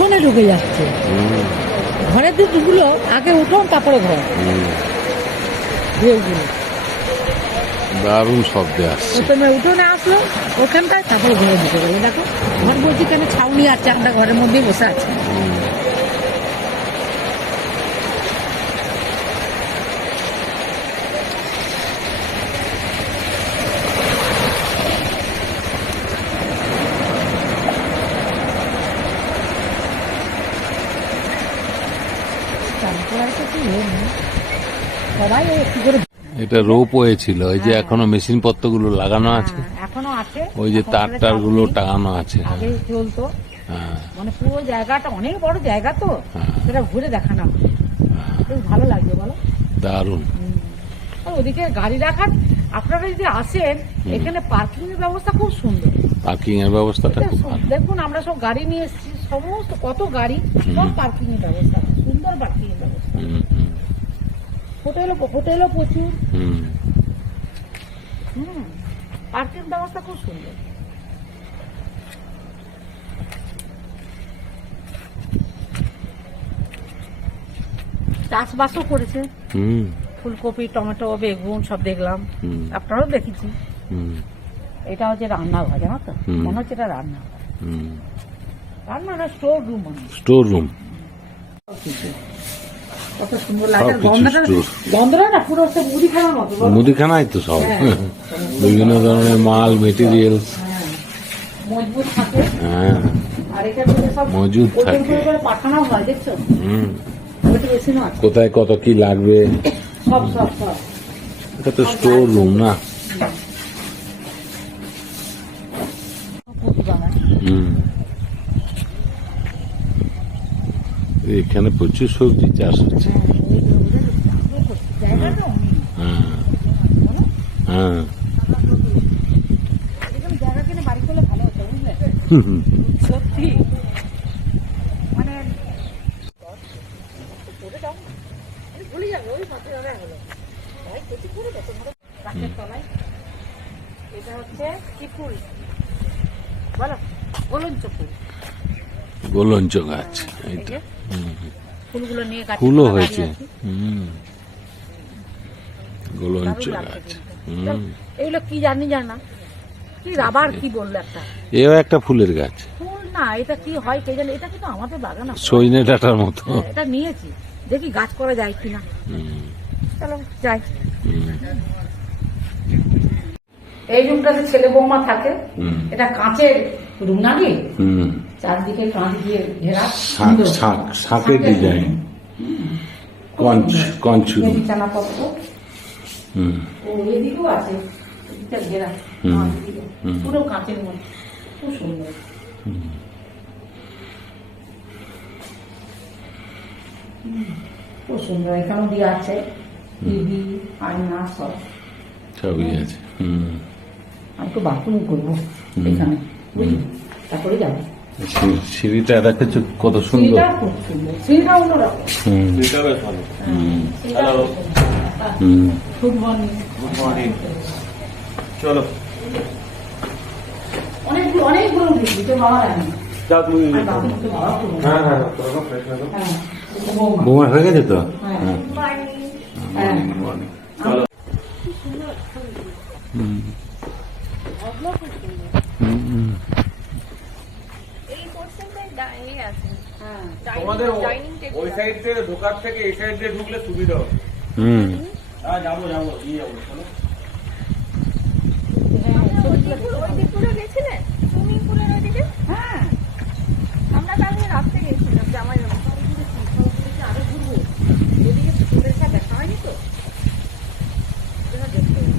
উঠোনে ঢুকে যাচ্ছে। ঘরের দুধগুলো আগে উঠোন তারপরে ঘর। ঢেউগুলো দারুণ শব্দে আসছে। প্রথমে উঠোনে আসলো ওখানটায় তারপরে ঘরে ঢুকে গেলো। দেখো ঘর বলছি কেন ছাউনি আছে আমরা ঘরের মধ্যেই বসে আছি হুম। তারপর আর কিছু নেই। সবাই একটু করে এটা রোপ হয়েছিল ওই যে এখনও মেশিন পত্রগুলো লাগানো আছে। হ্যাঁ, এখনও আছে। ওই যে তার টারগুলো টাঙানো আছে আগে চলতো। হ্যাঁ। মানে পুরো জায়গাটা অনেক বড় জায়গা তো হ্যাঁ। সেটা ঘুরে দেখানো হয়। ভালো লাগবে বলো। দারুণ। আর ওদিকে গাড়ি রাখার আপনারা যদি আসেন এখানে পার্কিং এর ব্যবস্থা খুব সুন্দর। পার্কিং এর ব্যবস্থাটা খুব ভালো। দেখুন আমরা সব গাড়ি নিয়ে এসেছি সমস্ত কত গাড়ি সব পার্কিং এর ব্যবস্থা সুন্দর পার্কিং এর ব্যবস্থা হুম, হুম, হোটেলও হোটেলও প্রচুর। হুম। পার্কিং ব্যবস্থা খুব সুন্দর। চাষবাসও করেছে। হুম, ফুলকপি টমেটো বেগুন সব দেখলাম। আপনারাও দেখেছি। হুম, এটা হচ্ছে রান্নাঘর জানো তো? মনে হচ্ছে এটা রান্নাঘর হুম। রান্না না স্টোর রুম। স্টোর রুম কত সুন্দর লাগে গন্ধটা গন্ধটা না পুরো হচ্ছে মুদিখানার মতো বলো? মুদিখানায় তো সব হ্যাঁ। বিভিন্ন ধরনের মাল মেটেরিয়ালস হ্যাঁ। মজবুত থাকে হ্যাঁ আর এখানে সব মজুদ থাকে। পাঠানো হয় দেখছ হুম। কোথায় কত কি লাগবে সব সব সব এটা তো স্টোর রুম না কপি বাগান। হুম। এখানে প্রচুর সবজি চাষ হচ্ছে। হ্যাঁ, হ্যাঁ। বলো? হ্যাঁ। সত্যি। মানে ভুলে যাব ওই পাশে দাদা হলো। ভাই কিছু করে দাও তোমরা গাছের তলায়। এটা হচ্ছে কি ফুল? বলো গোলঞ্চ ফুল। গোলঞ্চ গাছ এইটা। ফুলও হয়েছে। হুম। গোলঞ্চ গাছ হুম। এগুলো কি জানি জানা কি রাবার কি বলল একটা? এও একটা ফুলের গাছ। ফুল না এটা কি হয় কে জানে এটা কিন্তু আমাদের বাগানে। সজনে ডাটার মতো। হ্যাঁ, এটা নিয়েছি। দেখি গাছ করা যায় কিনা। চলো যাই। এই রুমটাতে ছেলে বৌমা থাকে। এটা কাঁচের হুম। চারদিকে কাঁচ দিয়ে ঘেরা। শাঁখ শাঁখের ডিজাইন কঞ্চ কঞ্চুরি। এই বিছানাপত্র ও এদিকেও আছে এদিকটা ঘেরা। পুরো কাঁচের মধ্যে। খুব সুন্দর। খুব সুন্দর। এখানেও দিয়ে আছে টিভি আয়না সব। সবই আছে। আমি তো বাথরুম করব এখানে বুঝলি? তারপরে যাব। সিঁড়িটা দেখেছ কত সুন্দর। সিঁড়িটা অন্যরকম। হুম। বেশ ভালো। হুম। সিঁড়িটাও খুব সুন্দর। হুম। Good morning. Good morning. চলো। বাবা রাখি যাও তুমি তো বাবা হ্যাঁ হ্যাঁ হয়ে। হ্যাঁ বোমা। হয়ে গেছে তো? হ্যাঁ হ্যাঁ হ্যাঁ চলো হুম হুম এই পোর্শনটাই দাঁড়িয়ে আছে হ্যাঁ তোমাদের ডাইনিং টেবিল ওই সাইড থেকে ঢোকার থেকে এই সাইড দিয়ে ঢুকলে সুবিধা হবে। হুম। হ্যাঁ যাব যাব দিয়ে যাব চলো ওই দিক পুরো গেছিলেন সুইমিং পুলের ওইদিকে হ্যাঁ আমরা কালকে রাত্রে গেছিলাম জামাই আরও ঘুরবো এদিকে স্কুলের সাথে দেখা হয়নি তো এবার দেখতে হবে।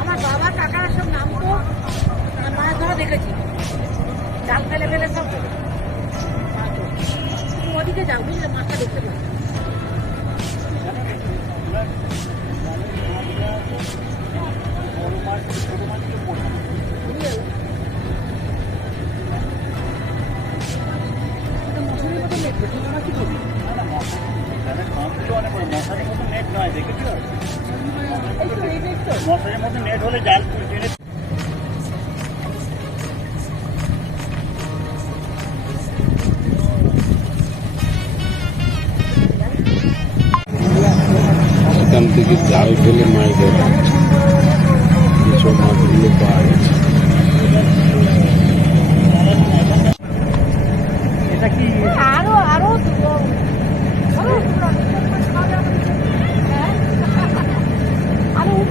আমার বাবা কাকারা সব নামতো মাছ ধরা দেখেছি জাল ফেলে ফেলে সব ওদিকে যাও বুঝলে মাছটা দেখতে পাবে মশারির মতো নেট হলে জাল টেনে এখান থেকে জাল ফেলে মাছ ধরা মাছগুলো পাওয়া এটা কি আরও আরও আরও দূর আছে। হ্যাঁ? আরও উঠবে তো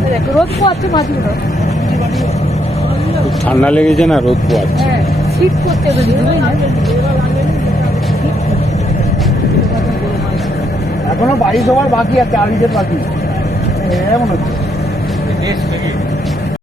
রোদ পোয়াচ্ছে মাছগুলো খুব ঠান্ডা লেগেছে না রোদ পোয়াচ্ছে হ্যাঁ শীত করতে এখনও বাড়ি সবার বাকি আছে আড়িদের বাকি। এমন হচ্ছে।